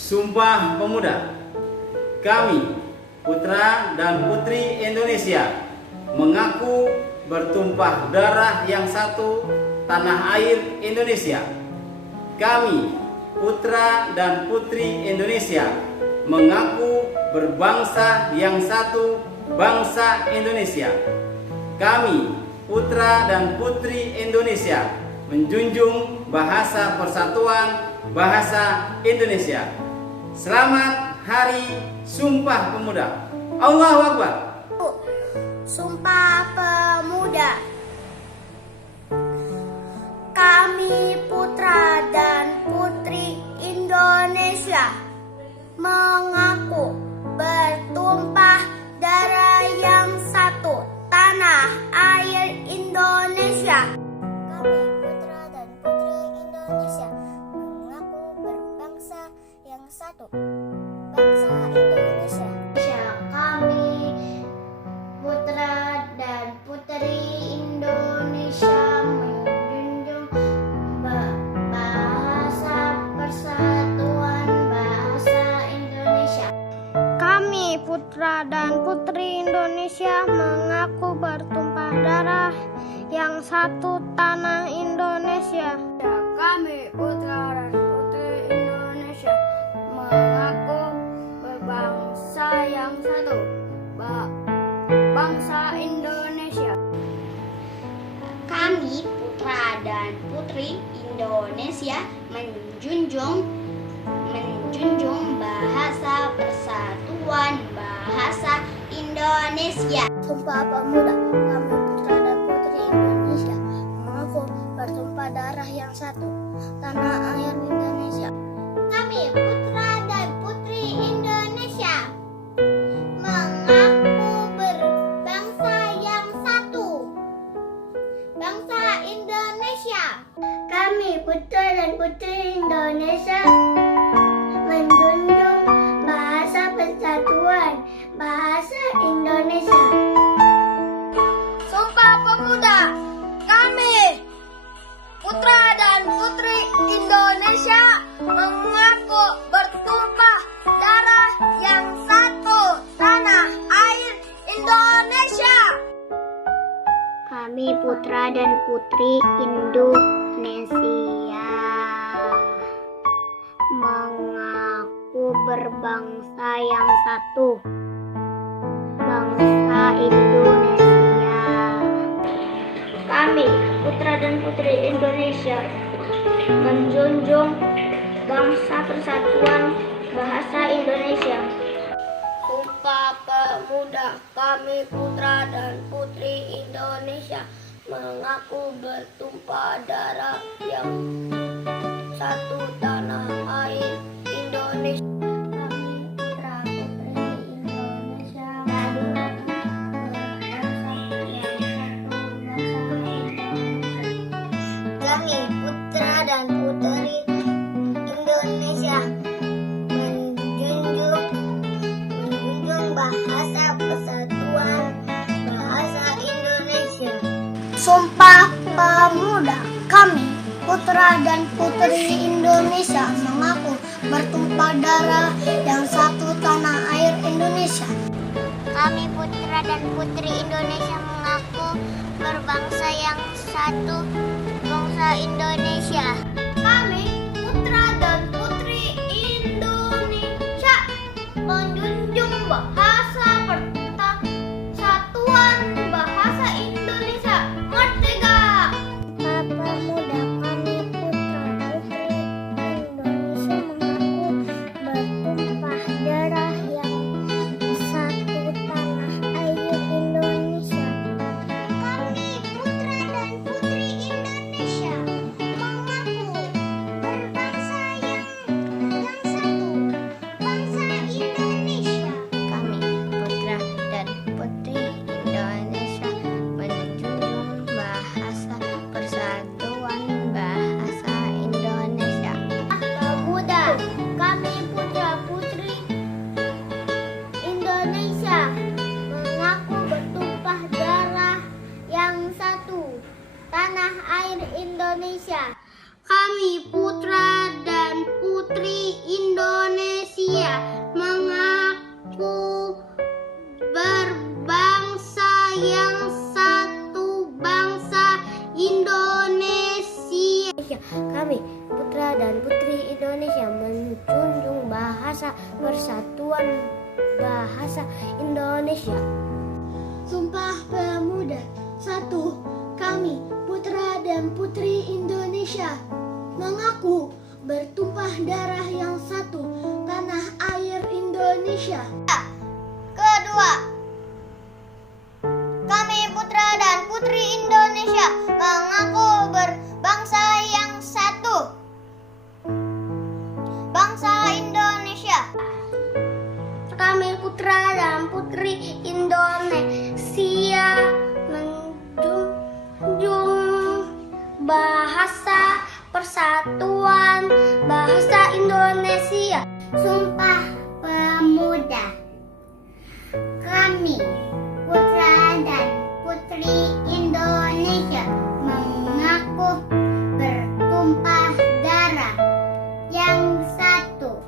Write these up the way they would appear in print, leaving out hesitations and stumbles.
Sumpah Pemuda. Kami, putra dan putri Indonesia, mengaku bertumpah darah yang satu, tanah air Indonesia. Kami, putra dan putri Indonesia, mengaku berbangsa yang satu, bangsa Indonesia. Kami, putra dan putri Indonesia, menjunjung bahasa persatuan, bahasa Indonesia. Selamat Hari Sumpah Pemuda. Allahu Akbar. Sumpah Pemuda. Kami putra dan putri Indonesia mengaku bertumpah darah yang satu, tanah air Indonesia. Kami putra dan putri Indonesia mengaku berbangsa yang satu, bangsa Indonesia. Kami putra dan putri Indonesia menjunjung bahasa persatuan, bahasa Indonesia. Kami putra dan putri Indonesia mengaku bertumpah darah yang satu, tanah Indonesia. Kami putra dan putri Indonesia mengaku berbangsa yang satu, bangsa Indonesia. Kami putra dan putri Indonesia menjunjung bahasa persatuan, bahasa Indonesia. Sumpah Pemuda. Kami putra dan putri Indonesia mengaku bertumpah darah yang satu, tanah air Indonesia. Kami putra dan putri Indonesia mengaku berbangsa yang satu, bangsa Indonesia. Kami putra dan putri Indonesia menjunjung bahasa persatuan, bahasa Indonesia. Sumpah Pemuda. Kami putra dan putri Indonesia mengaku bertumpah darah yang satu, tanah air Indonesia. Kami putra dan putri Indonesia mengaku berbangsa yang satu, bangsa Indonesia. Kami putra dan putri Indonesia menjunjung bangsa persatuan, bahasa Indonesia. Sumpah Pemuda. Kami putra dan putri Indonesia mengaku bertumpah darah yang satu, tanah air Indonesia. Kami putra putri Indonesia mengaku berbangsa yang satu, bangsa Indonesia. Kami putra dan putri Indonesia menjunjung bahasa persatuan, bahasa Indonesia. Sumpah Pemuda. Kami putra dan putri Indonesia mengaku bertumpah darah yang satu, tanah air Indonesia. Kami putra dan putri Indonesia mengaku berbangsa yang satu, bangsa Indonesia. Kami putra dan putri Indonesia menjunjung bahasa persatuan, bahasa Indonesia. Merdeka! Sumpah Pemuda. Kami putra putri Indonesia mengaku bertumpah darah yang satu, tanah air Indonesia. Kami putra dan putri Indonesia mengaku menjunjung bahasa persatuan bahasa Indonesia. Sumpah Pemuda. 1. Kami, putra dan putri Indonesia, mengaku bertumpah darah yang satu, tanah air Indonesia. Kedua, kami putra dan putri Indonesia mengaku berbangsa yang satu, bangsa Indonesia. Kami putra dan putri Indonesia menjunjung bahasa persatuan bahasa Indonesia. Sumpah Pemuda. Kami putra dan putri Indonesia mengaku bertumpah darah yang satu,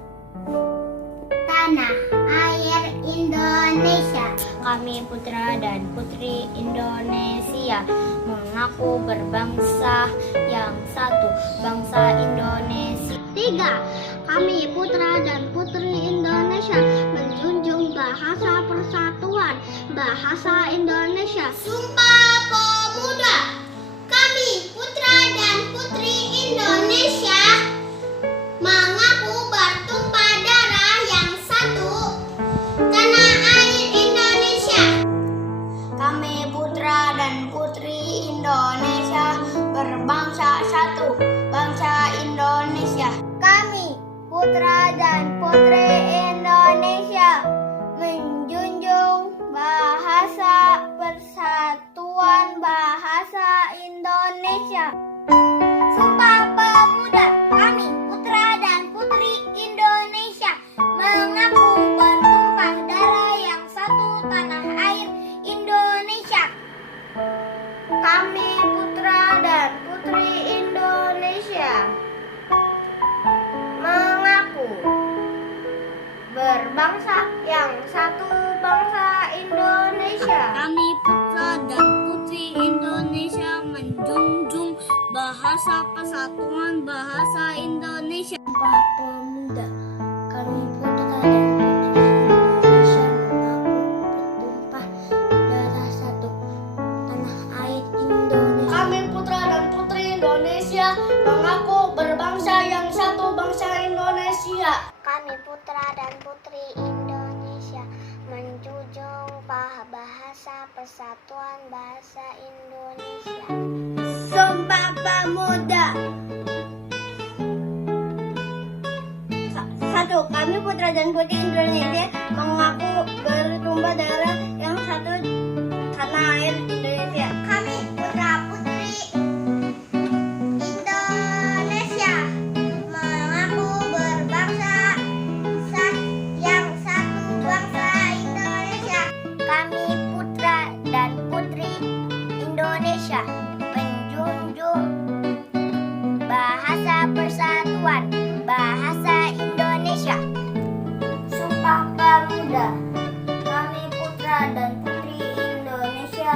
tanah air Indonesia. Kami putra dan putri Indonesia mengaku berbangsa yang satu, bangsa Indonesia. 3. Kami putra dan putri Indonesia menjunjung bahasa persatuan bahasa Indonesia. Sumpah Pemuda. Kami putra dan putri Indonesia mengaku bertumpah darah yang satu, tanah air Indonesia. Kami putra dan putri Indonesia berbangsa satu, bangsa Indonesia. Kami putra dan putri Indonesia menjunjung bahasa persatuan bahasa Indonesia. Sumpah Pemuda. Kami putra dan putri Indonesia mengaku bertumpah darah yang satu, tanah air Indonesia. Kami putra dan putri Indonesia mengaku berbangsa yang satu, bangsa Indonesia. Kami putra dan putri Indonesia menjunjung bahasa persatuan bahasa Indonesia. Sumpah Pemuda. Kami putra dan putri Indonesia mengaku bertumpah darah satu, tanah air Indonesia. Kami putra dan putri Indonesia mengaku berbangsa yang satu, bangsa Indonesia. Kami putra dan putri Indonesia menjunjung bahasa persatuan bahasa Indonesia. Sumpah Pemuda. 1. Kami putra dan putri Indonesia mengaku bertumpah darah yang satu, tanah air Indonesia. Kami putra putri Indonesia mengaku berbangsa yang satu, bangsa Indonesia. Kami putra dan putri Indonesia menjunjung bahasa persatuan bahasa Indonesia. Sumpah Pemuda. Kami putra dan putri Indonesia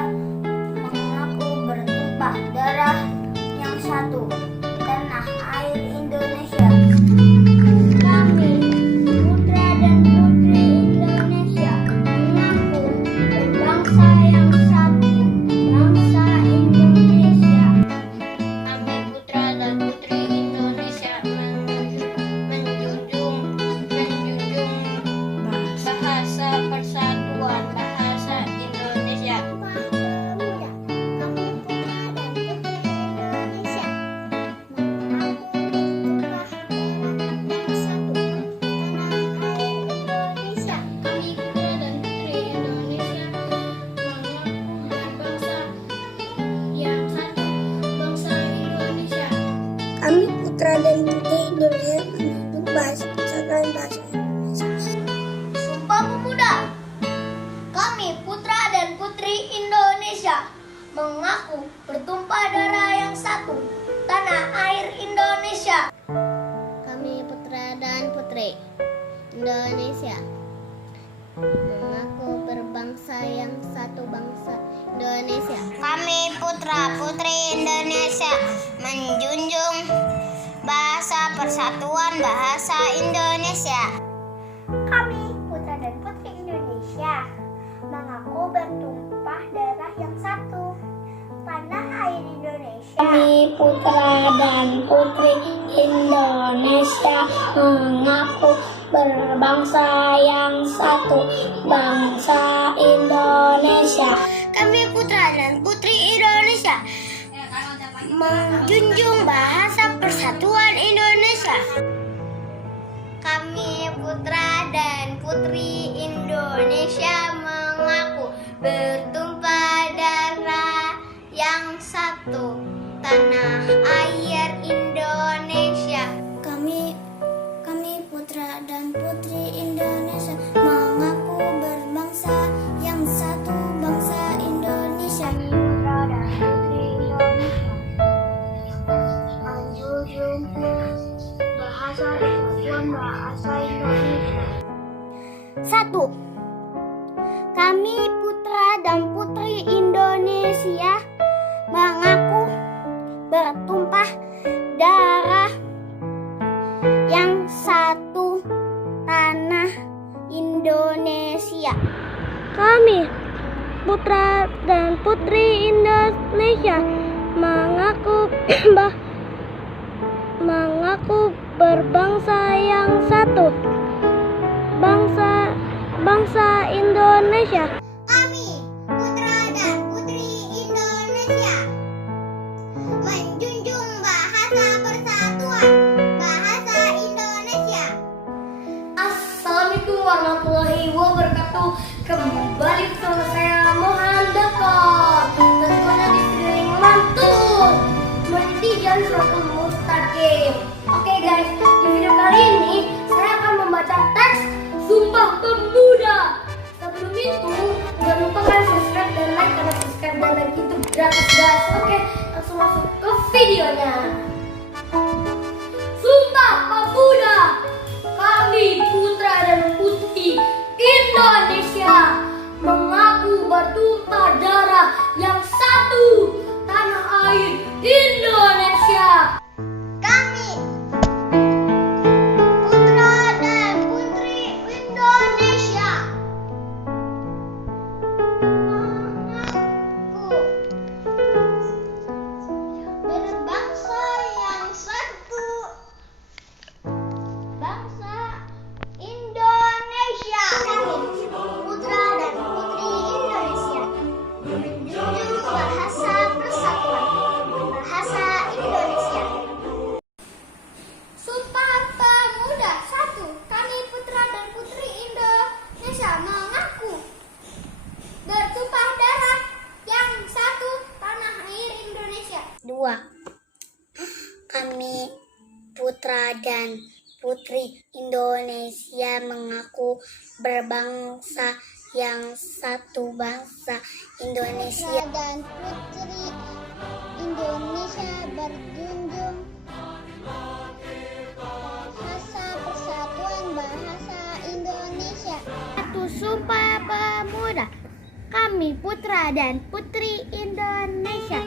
mengaku bertumpah darah yang satu, tanah air Indonesia. Kami putra dan putri Indonesia mengaku berbangsa yang satu, bangsa Indonesia. Kami putra dan putri Indonesia menjunjung bahasa persatuan bahasa Indonesia. Kami putra dan putri Indonesia menjunjung bahasa persatuan bahasa Indonesia. Sumpah Pemuda. Kami putra dan putri Indonesia mengaku bertumpah darah yang satu, tanah air Indonesia. Kami putra dan putri Indonesia mengaku berbangsa yang satu, bangsa Indonesia. Kami putra putri Indonesia menjunjung bahasa persatuan Persatuan Bahasa Indonesia. Kami, putra dan putri Indonesia, mengaku bertumpah darah yang satu, tanah air Indonesia. Kami putra dan putri Indonesia mengaku berbangsa yang satu, bangsa Indonesia. Kami putra dan putri Indonesia menjunjung bahasa persatuan Indonesia. Kami putra dan putri Indonesia mengaku bertumpah darah yang satu, tanah air Indonesia. Kami putra dan putri Indonesia mengaku berbangsa yang satu, bangsa Indonesia. Putra dan putri Indonesia menjunjung bahasa persatuan bahasa Indonesia. Satu. Kami putra dan putri Indonesia mengaku bertumpah darah yang satu, tanah Indonesia. Kami putra dan putri Indonesia mengaku berbangsa yang satu, bangsa Indonesia. Kami, putra dan putri Indonesia, menjunjung bahasa persatuan bahasa Indonesia. Assalamualaikum warahmatullahi wabarakatuh. Kembali bersama saya Mohan Dakor, tentunya diseling mantul mendidikan suatu mustaqim. Oke guys, di video kali ini saya akan membaca teks Sumpah Pemuda. Sebelum itu, jangan lupa kalian subscribe dan like, karena subscribe dan like itu gratis guys. Oke, langsung masuk ke videonya. Sumpah Pemuda. Kami putra dan putri Indonesia mengaku bertumpah darah yang satu, tanah air Indonesia. Kami, putra dan putri Indonesia, mengaku berbangsa yang satu, bangsa Indonesia. Kami, putra dan putri Indonesia, menjunjung bahasa persatuan bahasa Indonesia. Sumpah Pemuda 1. Kami putra dan putri Indonesia mengaku bertumpah darah yang satu, tanah air Indonesia. 2. Kami putra dan putri Indonesia mengaku berbangsa yang satu, bangsa Indonesia. Dan putri Indonesia berjunjung bahasa persatuan bahasa Indonesia. 1. Sumpah Pemuda. Kami putra dan putri Indonesia